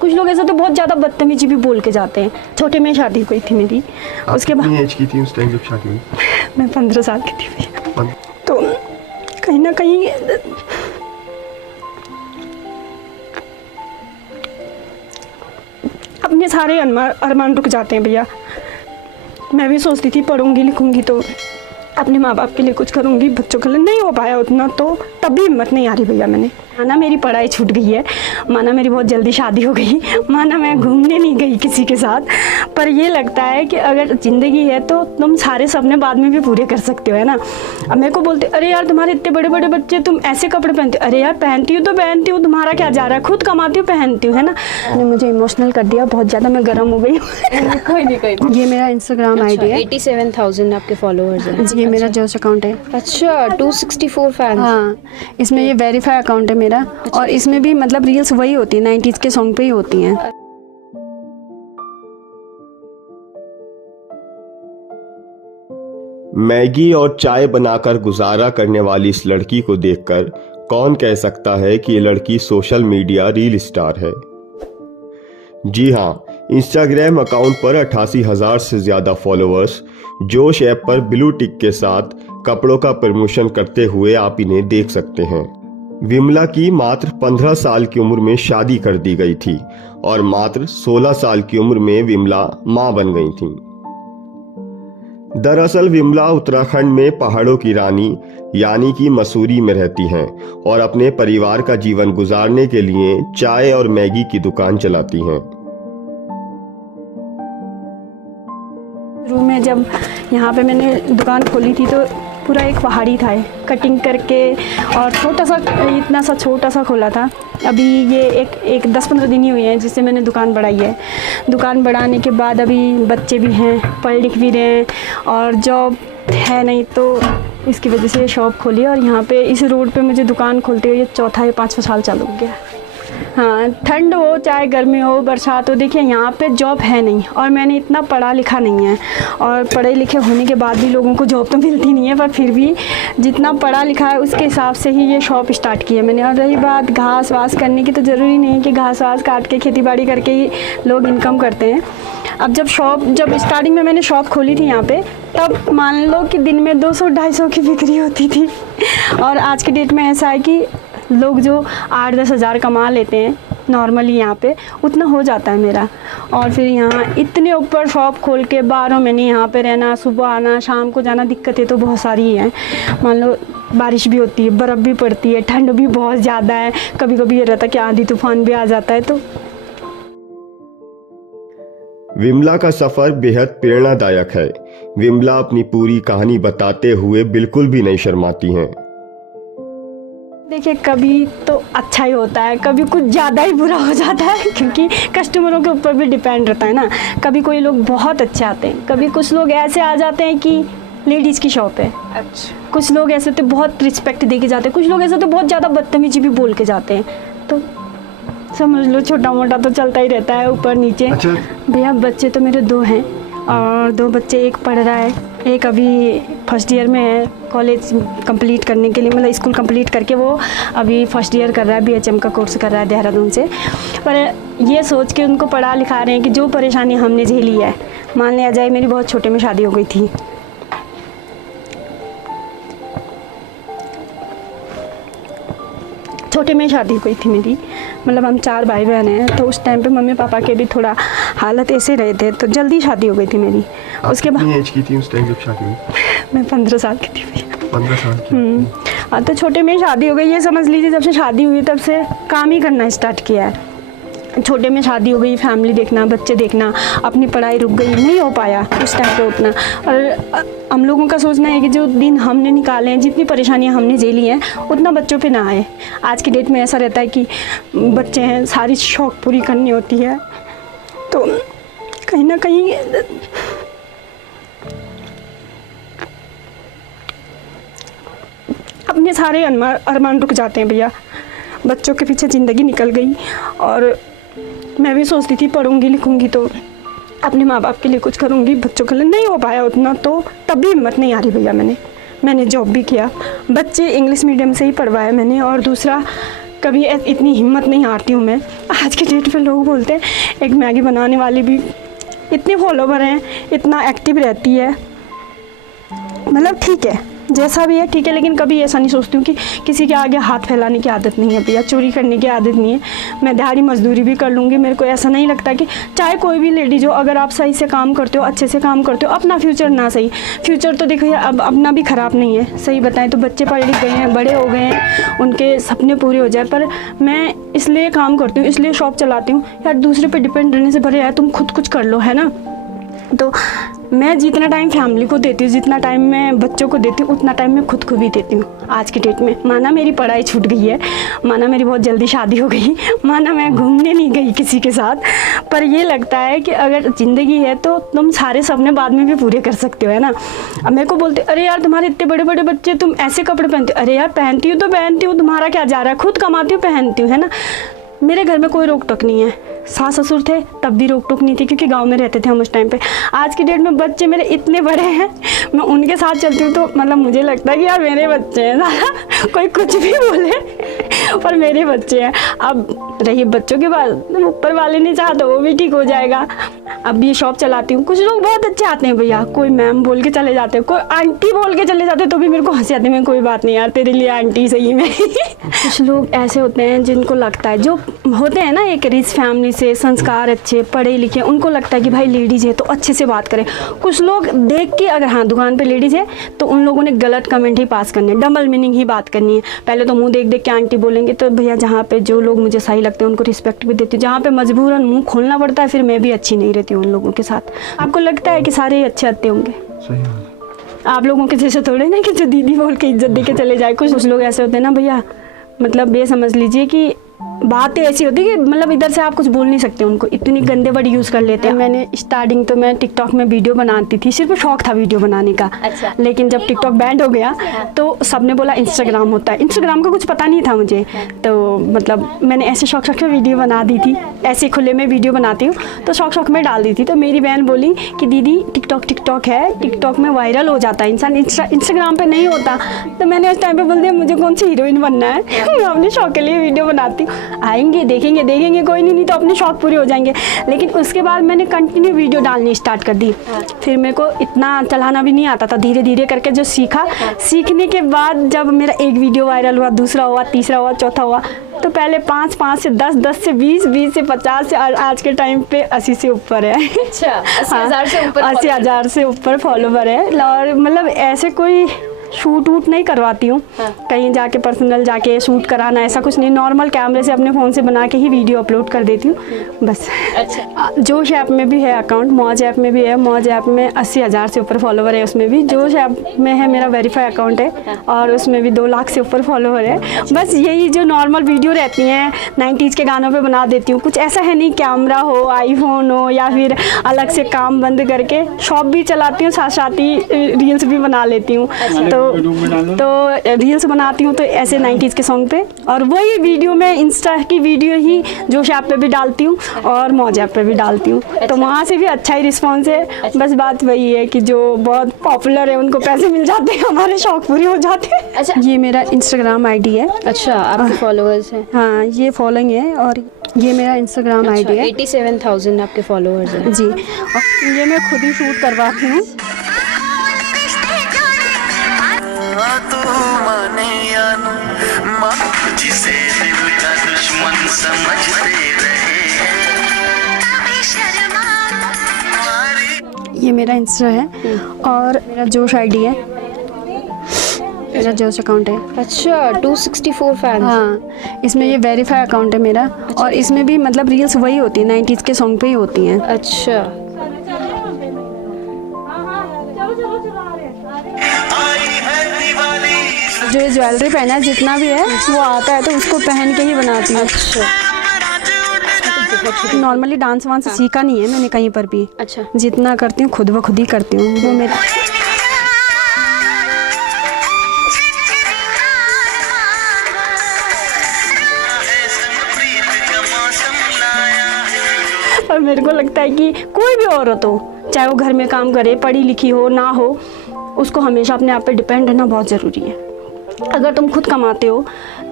कुछ लोग ऐसे तो बहुत ज़्यादा बदतमीजी भी बोल के जाते हैं। छोटे में शादी हुई थी मेरी, उसके बाद एज की थी उस टाइम जब शादी हुई? मैं 15 साल की थी भैया। तो कहीं ना कहीं अपने सारे अरमान रुक जाते हैं भैया। मैं भी सोचती थी पढ़ूंगी लिखूंगी तो अपने माँ बाप के लिए कुछ करूंगी, बच्चों के लिए नहीं हो पाया उतना, तो तब भी हिम्मत नहीं आ रही भैया। मैंने माना मेरी पढ़ाई छूट गई है, माना मेरी बहुत जल्दी शादी हो गई, माना मैं घूमने नहीं गई किसी के साथ, पर ये लगता है कि अगर ज़िंदगी है तो तुम सारे सपने बाद में भी पूरे कर सकते हो, है ना। अब मेरे को बोलते अरे यार तुम्हारे इतने बड़े बड़े बच्चे, तुम ऐसे कपड़े पहनते हो। अरे यार पहनती हूँ तो पहनती हूँ, तुम्हारा क्या जा रहा है, खुद कमाती हूँ पहनती हूँ, है ना। ने मुझे इमोशनल कर दिया बहुत ज़्यादा, मैं गर्म हो गई हूँ। कोई नहीं। ये मेरा इंस्टाग्राम आई डी है, 87,000 आपके फॉलोअर्स हैं। ये मेरा जोश अकाउंट है। अच्छा 264 फैंस। हाँ, इसमें ये वेरीफाई अकाउंट है मेरा, और इसमें भी मतलब रील्स वही होती है 90s के सॉन्ग पे ही होती हैं। मैगी और चाय बनाकर गुजारा करने वाली इस लड़की को देखकर कौन कह सकता है कि ये लड़की सोशल मीडिया रील स्टार है। जी हाँ, इंस्टाग्राम अकाउंट पर 88,000 से ज्यादा फॉलोअर्स जोश ऐप पर ब्लू टिक के साथ कपड़ों का प्रमोशन करते हुए आप इन्हें देख सकते हैं। विमला की मात्र 15 साल की उम्र में शादी कर दी गई थी और मात्र 16 साल की उम्र में विमला मां बन गई थी। दरअसल विमला उत्तराखंड में पहाड़ों की रानी यानी कि मसूरी में रहती हैं और अपने परिवार का जीवन गुजारने के लिए चाय और मैगी की दुकान चलाती हैं। शुरू में जब यहाँ पे मैंने दुकान खोली थी तो पूरा एक पहाड़ी था, कटिंग करके और छोटा सा, इतना सा छोटा सा खोला था। अभी ये एक 10-15 दिन ही हुए हैं जिससे मैंने दुकान बढ़ाई है। दुकान बढ़ाने के बाद अभी बच्चे भी हैं, पढ़ लिख भी रहे हैं और जॉब है नहीं, तो इसकी वजह से ये शॉप खोली। और यहाँ पे इस रोड पे मुझे दुकान खोलते हुए ये चौथा या 5वां साल चालू हो गया। हाँ, ठंड हो चाहे गर्मी हो बरसात हो, देखिए यहाँ पे जॉब है नहीं और मैंने इतना पढ़ा लिखा नहीं है, और पढ़े लिखे होने के बाद भी लोगों को जॉब तो मिलती नहीं है, पर फिर भी जितना पढ़ा लिखा है उसके हिसाब से ही ये शॉप स्टार्ट की है मैंने। और रही बात घास वास करने की, तो ज़रूरी नहीं है कि घास वास काट के खेती बाड़ी करके ही लोग इनकम करते हैं। अब जब स्टार्टिंग में मैंने शॉप खोली थी यहाँ पे, तब मान लो कि दिन में 200-250 की बिक्री होती थी, और आज के डेट में ऐसा है कि लोग जो 8-10 हज़ार कमा लेते हैं नॉर्मली यहाँ पे, उतना हो जाता है मेरा। और फिर यहाँ इतने ऊपर शॉप खोल के 12 महीने यहाँ पे रहना, सुबह आना शाम को जाना, दिक्कतें तो बहुत सारी ही हैं। मान लो बारिश भी होती है, बर्फ़ भी पड़ती है, ठंड भी बहुत ज़्यादा है, कभी कभी ये रहता है कि आंधी तूफान भी आ जाता है। तो विमला का सफर बेहद प्रेरणादायक है। विमला अपनी पूरी कहानी बताते हुए बिल्कुल भी नहीं शर्माती हैं। देखिए कभी तो अच्छा ही होता है, कभी कुछ ज़्यादा ही बुरा हो जाता है, क्योंकि कस्टमरों के ऊपर भी डिपेंड रहता है ना। कभी कोई लोग बहुत अच्छे आते हैं, कभी कुछ लोग ऐसे आ जाते हैं कि लेडीज़ की शॉप है। अच्छा, कुछ लोग ऐसे तो बहुत रिस्पेक्ट दे के जाते हैं, कुछ लोग ऐसे तो बहुत ज़्यादा बदतमीजी भी बोल के जाते हैं। तो समझ लो छोटा मोटा तो चलता ही रहता है ऊपर नीचे। अच्छा। भैया बच्चे तो मेरे 2 हैं, और 2 बच्चे, एक पढ़ रहा है, एक अभी फर्स्ट ईयर में है, कॉलेज कंप्लीट करने के लिए, मतलब स्कूल कंप्लीट करके वो अभी फर्स्ट ईयर कर रहा है, BHM का कोर्स कर रहा है देहरादून से। पर ये सोच के उनको पढ़ा लिखा रहे हैं कि जो परेशानी हमने झेली है, मान लिया जाए मेरी बहुत छोटे में शादी हो गई थी, छोटे में शादी हुई थी मेरी, मतलब हम 4 भाई बहन हैं, तो उस टाइम पे मम्मी पापा के भी थोड़ा हालत ऐसे रहे थे, तो जल्दी शादी हो गई थी मेरी। उसके बाद एज की थी उस टाइम जब शादी हुई? मैं 15 साल की थी। 15 साल की। तो छोटे में शादी हो गई, ये समझ लीजिए जब से शादी हुई तब से काम ही करना स्टार्ट किया है। छोटे में शादी हो गई, फैमिली देखना, बच्चे देखना, अपनी पढ़ाई रुक गई, नहीं हो पाया उस टाइम पे उतना। और हम लोगों का सोचना है कि जो दिन हमने निकाले हैं, जितनी परेशानियां हमने झेली हैं, उतना बच्चों पे ना आए। आज की डेट में ऐसा रहता है कि बच्चे हैं, सारी शौक पूरी करनी होती है, तो कहीं ना कहीं अपने सारे अरमान रुक जाते हैं भैया। बच्चों के पीछे ज़िंदगी निकल गई, और मैं भी सोचती थी पढ़ूंगी लिखूंगी तो अपने माँ बाप के लिए कुछ करूंगी, बच्चों के लिए नहीं हो पाया उतना, तो तब भी हिम्मत नहीं आ रही भैया। मैंने जॉब भी किया, बच्चे इंग्लिश मीडियम से ही पढ़वाए मैंने, और दूसरा कभी इतनी हिम्मत नहीं हारती हूँ मैं। आज के डेट पे लोग बोलते हैं एक मैगी बनाने वाली भी इतने फॉलोवर हैं, इतना एक्टिव रहती है, मतलब ठीक है जैसा भी है ठीक है, लेकिन कभी ऐसा नहीं सोचती हूँ कि किसी के आगे हाथ फैलाने की आदत नहीं है भैया, चोरी करने की आदत नहीं है। मैं दिहाड़ी मजदूरी भी कर लूँगी, मेरे को ऐसा नहीं लगता कि चाहे कोई भी लेडीज हो, अगर आप सही से काम करते हो, अच्छे से काम करते हो, अपना फ्यूचर ना सही, फ्यूचर तो देखो यार अब अपना भी ख़राब नहीं है, सही बताएं तो बच्चे पढ़ लिख गए हैं, बड़े हो गए हैं, उनके सपने पूरे हो जाए, पर मैं इसलिए काम करती हूँ, इसलिए शॉप चलाती हूँ यार, दूसरे पर डिपेंड रहने से भले यार तुम खुद कुछ कर लो, है ना। तो मैं जितना टाइम फैमिली को देती हूँ, जितना टाइम मैं बच्चों को देती हूँ, उतना टाइम मैं खुद को भी देती हूँ आज की डेट में। माना मेरी पढ़ाई छूट गई है, माना मेरी बहुत जल्दी शादी हो गई, माना मैं घूमने नहीं गई किसी के साथ, पर ये लगता है कि अगर ज़िंदगी है तो तुम सारे सपने बाद में भी पूरे कर सकते हो, है ना। अब मेरे को बोलते अरे यार तुम्हारे इतने बड़े बड़े बच्चे, तुम ऐसे कपड़े पहनते हो, अरे यार पहनती हूँ तो पहनती हूँ, तुम्हारा क्या जा रहा है, खुद कमाती हूँ पहनती हूँ, है ना। मेरे घर में कोई रोक टोक नहीं है, सास ससुर थे तब भी रोक टोक नहीं थी क्योंकि गांव में रहते थे हम उस टाइम पे। आज की डेट में बच्चे मेरे इतने बड़े हैं, मैं उनके साथ चलती हूँ तो मतलब मुझे लगता है कि यार मेरे बच्चे हैं ना कोई कुछ भी बोले पर मेरे बच्चे हैं। अब रही बच्चों के बाद ऊपर वाले ने चाहा तो वो भी ठीक हो जाएगा। अब ये शॉप चलाती हूँ, कुछ लोग बहुत अच्छे आते हैं भैया, कोई मैम बोल के चले जाते हैं, कोई आंटी बोल के चले जाते हैं तो भी मेरे को हंसी आती है, मैं कोई बात नहीं यार तेरे लिए आंटी सही में कुछ लोग ऐसे होते हैं जिनको लगता है, जो होते हैं ना एक रिच फैमिली से, संस्कार अच्छे, पढ़े लिखे, उनको लगता है कि भाई लेडीज़ है तो अच्छे से बात करें। कुछ लोग देख के अगर हाँ दुकान पे लेडीज़ है तो उन लोगों ने गलत कमेंट ही पास करने, डबल मीनिंग ही बात करनी है। पहले तो मुंह देख देख के आंटी बोलेंगे, तो भैया जहाँ पे जो लोग मुझे सही लगते हैं उनको रिस्पेक्ट भी देती हूँ, जहाँ पे मजबूरन मुँह खोलना पड़ता है फिर मैं भी अच्छी नहीं रहती हूँ उन लोगों के साथ। आपको लगता है कि सारे ही अच्छे आते होंगे, आप लोगों के जैसे थोड़े ना कि जो दीदी बोल के इज्जत दे के चले जाए। कुछ लोग ऐसे होते हैं ना भैया, मतलब ये समझ लीजिए कि बातें ऐसी होती है कि मतलब इधर से आप कुछ बोल नहीं सकते उनको, इतनी गंदे वर्ड यूज़ कर लेते हैं। मैंने स्टार्टिंग तो मैं टिकटॉक में वीडियो बनाती थी, सिर्फ शौक था वीडियो बनाने का। अच्छा। लेकिन जब टिकटॉक बैंड हो गया तो सबने बोला इंस्टाग्राम होता है, इंस्टाग्राम का कुछ पता नहीं था मुझे, तो मतलब मैंने ऐसे शौक शौक में वीडियो बना दी थी, ऐसे खुले में वीडियो बनाती हूँ तो शौक शौक में डाल दी थी। तो मेरी बहन बोली कि दीदी टिकटॉक है, टिकटॉक में वायरल हो जाता है इंसान, इंस्टाग्राम पे नहीं होता। तो मैंने उस टाइम पे बोल दिया मुझे कौन सी हीरोइन बनना है मैं अपने शौक के लिए वीडियो बनाती हूँ, आएंगे देखेंगे कोई नहीं तो अपने शौक पूरे हो जाएंगे। लेकिन उसके बाद मैंने कंटिन्यू वीडियो डालनी स्टार्ट कर दी, फिर मेरे को इतना चलाना भी नहीं आता था, धीरे धीरे करके जो सीखा, सीखने के बाद जब मेरा एक वीडियो वायरल हुआ, दूसरा हुआ, तीसरा हुआ, चौथा हुआ, तो पहले 5 से 10, 10 से 20, 20 से 50 से आज के टाइम पे 80 से ऊपर है। अच्छा, 80,000 से ऊपर 80,000 से ऊपर फॉलोवर है। और मतलब ऐसे कोई शूट वूट नहीं करवाती हूँ, कहीं जाके पर्सनल जाके शूट कराना ऐसा कुछ नहीं, नॉर्मल कैमरे से अपने फ़ोन से बना के ही वीडियो अपलोड कर देती हूँ बस। अच्छा। जोश ऐप में भी है अकाउंट, मौज ऐप में भी है, मौज ऐप में 80,000 से ऊपर फॉलोवर है, उसमें भी जोश ऐप में है मेरा वेरीफाई अकाउंट है और उसमें भी 2 लाख से ऊपर फॉलोवर है। बस यही जो नॉर्मल वीडियो रहती हैं 90s के गानों पर बना देती हूँ, कुछ ऐसा है नहीं कैमरा हो, आईफोन हो या फिर अलग से काम बंद करके शॉप भी चलाती हूँ, साथ साथ ही रील्स भी बना लेती हूँ। तो रील्स बनाती हूँ तो ऐसे 90s के सॉन्ग पे, और वही वीडियो मैं इंस्टा की वीडियो ही जोश ऐप पे भी डालती हूँ और मौज ऐप पे भी डालती हूँ। तो वहाँ से भी अच्छा ही रिस्पॉन्स है। बस बात वही है कि जो बहुत पॉपुलर है उनको पैसे मिल जाते हैं, हमारे शौक पूरे हो जाते हैं। अच्छा, ये मेरा इंस्टाग्राम आईडी है। अच्छा, आपके फॉलोअर्स हैं? हाँ, ये फॉलोइंग है और ये मेरा इंस्टाग्राम आईडी है। 87,000 आपके फॉलोअर्स हैं जी, और ये मैं खुद ही शूट करवाती हूँ। जिसे दिल का दुश्मन समझते रहे। ये मेरा इंस्टा है और मेरा जोश आईडी है, मेरा जोश अकाउंट है। अच्छा, 264 फैंस। हाँ, इसमें ये वेरीफाई अकाउंट है मेरा। और इसमें भी मतलब रील्स वही होती है 90s के सॉन्ग पे ही होती हैं। अच्छा, जो ये ज्वेलरी पहना है जितना भी है वो आता है तो उसको पहन के ही बनाती हूँ। अच्छा, नॉर्मली डांस वांस सीखा नहीं है मैंने कहीं पर भी। अच्छा, जितना करती हूँ खुद ब खुद ही करती हूँ। वो मेरा और मेरे को लगता है कि कोई भी औरत हो, चाहे वो घर में काम करे, पढ़ी लिखी हो ना हो, उसको हमेशा अपने आप पे डिपेंड रहना बहुत ज़रूरी है। अगर तुम खुद कमाते हो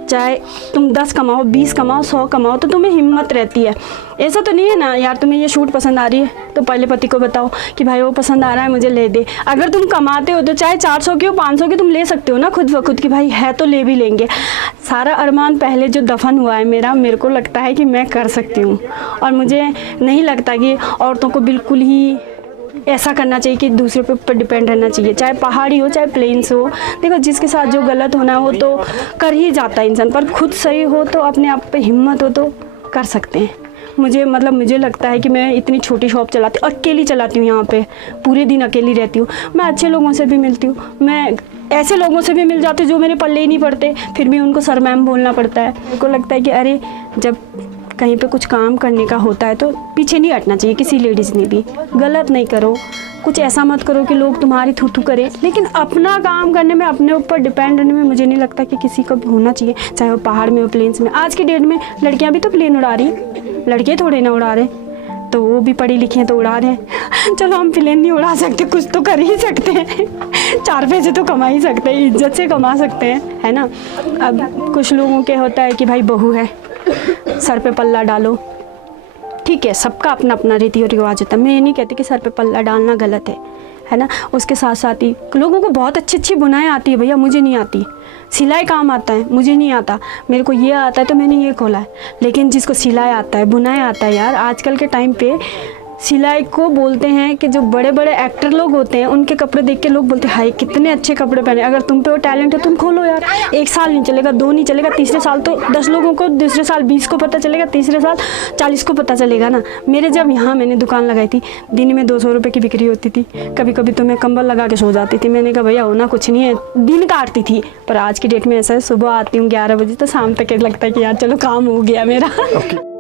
चाहे तुम 10 कमाओ, 20 कमाओ, 100 कमाओ, तो तुम्हें हिम्मत रहती है। ऐसा तो नहीं है ना यार तुम्हें ये शूट पसंद आ रही है तो पहले पति को बताओ कि भाई वो पसंद आ रहा है, मुझे ले दे। अगर तुम कमाते हो तो चाहे 400 की हो, 500 की, तुम ले सकते हो ना खुद ब खुद कि भाई है तो ले भी लेंगे। सारा अरमान पहले जो दफन हुआ है मेरे को लगता है कि मैं कर सकती हूँ, और मुझे नहीं लगता कि औरतों को बिल्कुल ही ऐसा करना चाहिए कि दूसरे पे ऊपर डिपेंड रहना चाहिए, चाहे पहाड़ी हो चाहे प्लेन्स हो। देखो जिसके साथ जो गलत होना है वो तो कर ही जाता है इंसान, पर खुद सही हो तो अपने आप पे हिम्मत हो तो कर सकते हैं। मुझे लगता है कि मैं इतनी छोटी शॉप चलाती हूँ, अकेली चलाती हूँ, यहाँ पे पूरे दिन अकेली रहती हूँ। मैं अच्छे लोगों से भी मिलती हूँ, मैं ऐसे लोगों से भी मिल जाती हूँ जो मेरे पल्ले ही नहीं पड़ते, फिर भी उनको सर मैम बोलना पड़ता है। मेरे को लगता है कि अरे जब कहीं पे कुछ काम करने का होता है तो पीछे नहीं हटना चाहिए किसी लेडीज़ ने भी। गलत नहीं करो, कुछ ऐसा मत करो कि लोग तुम्हारी थू करें, लेकिन अपना काम करने में, अपने ऊपर डिपेंड रहने में मुझे नहीं लगता कि किसी को भी होना चाहिए, चाहे वो पहाड़ में हो, प्लेन्स में। आज की डेट में लड़कियां भी तो प्लेन उड़ा रही, लड़के थोड़े ना उड़ा रहे, तो वो भी पढ़ी लिखी हैं तो उड़ा रहे हैं। चलो हम प्लेन नहीं उड़ा सकते, कुछ तो कर ही सकते हैं, 4 पैसे तो कमा ही सकते हैं, इज्जत से कमा सकते हैं, है ना। अब कुछ लोगों के होता है कि भाई बहू है सर पे पल्ला डालो, ठीक है, सबका अपना अपना रीति और रिवाज होता है। मैं ये नहीं कहती कि सर पे पल्ला डालना गलत है ना। उसके साथ साथ ही लोगों को बहुत अच्छी अच्छी बुनाई आती है भैया, मुझे नहीं आती। सिलाई काम आता है, मुझे नहीं आता। मेरे को ये आता है तो मैंने ये खोला है, लेकिन जिसको सिलाई आता है, बुनाई आता है, यार आजकल के टाइम पे सिलाई को बोलते हैं कि जो बड़े बड़े एक्टर लोग होते हैं उनके कपड़े देख के लोग बोलते हैं हाय कितने अच्छे कपड़े पहने। अगर तुम पे वो टैलेंट है तुम खोलो यार, 1 साल नहीं चलेगा, 2 नहीं चलेगा, तीसरे साल तो 10 लोगों को, दूसरे साल 20 को पता चलेगा, तीसरे साल 40 को पता चलेगा ना। मेरे जब यहाँ मैंने दुकान लगाई थी, दिन में 200 रुपये की बिक्री होती थी, कभी कभी तो मैं कंबल लगा के सो जाती थी। मैंने कहा भैया होना कुछ नहीं है, दिन काटती थी। पर आज की डेट में ऐसा है, सुबह आती हूँ 11 बजे तो शाम तक लगता है कि यार चलो काम हो गया मेरा।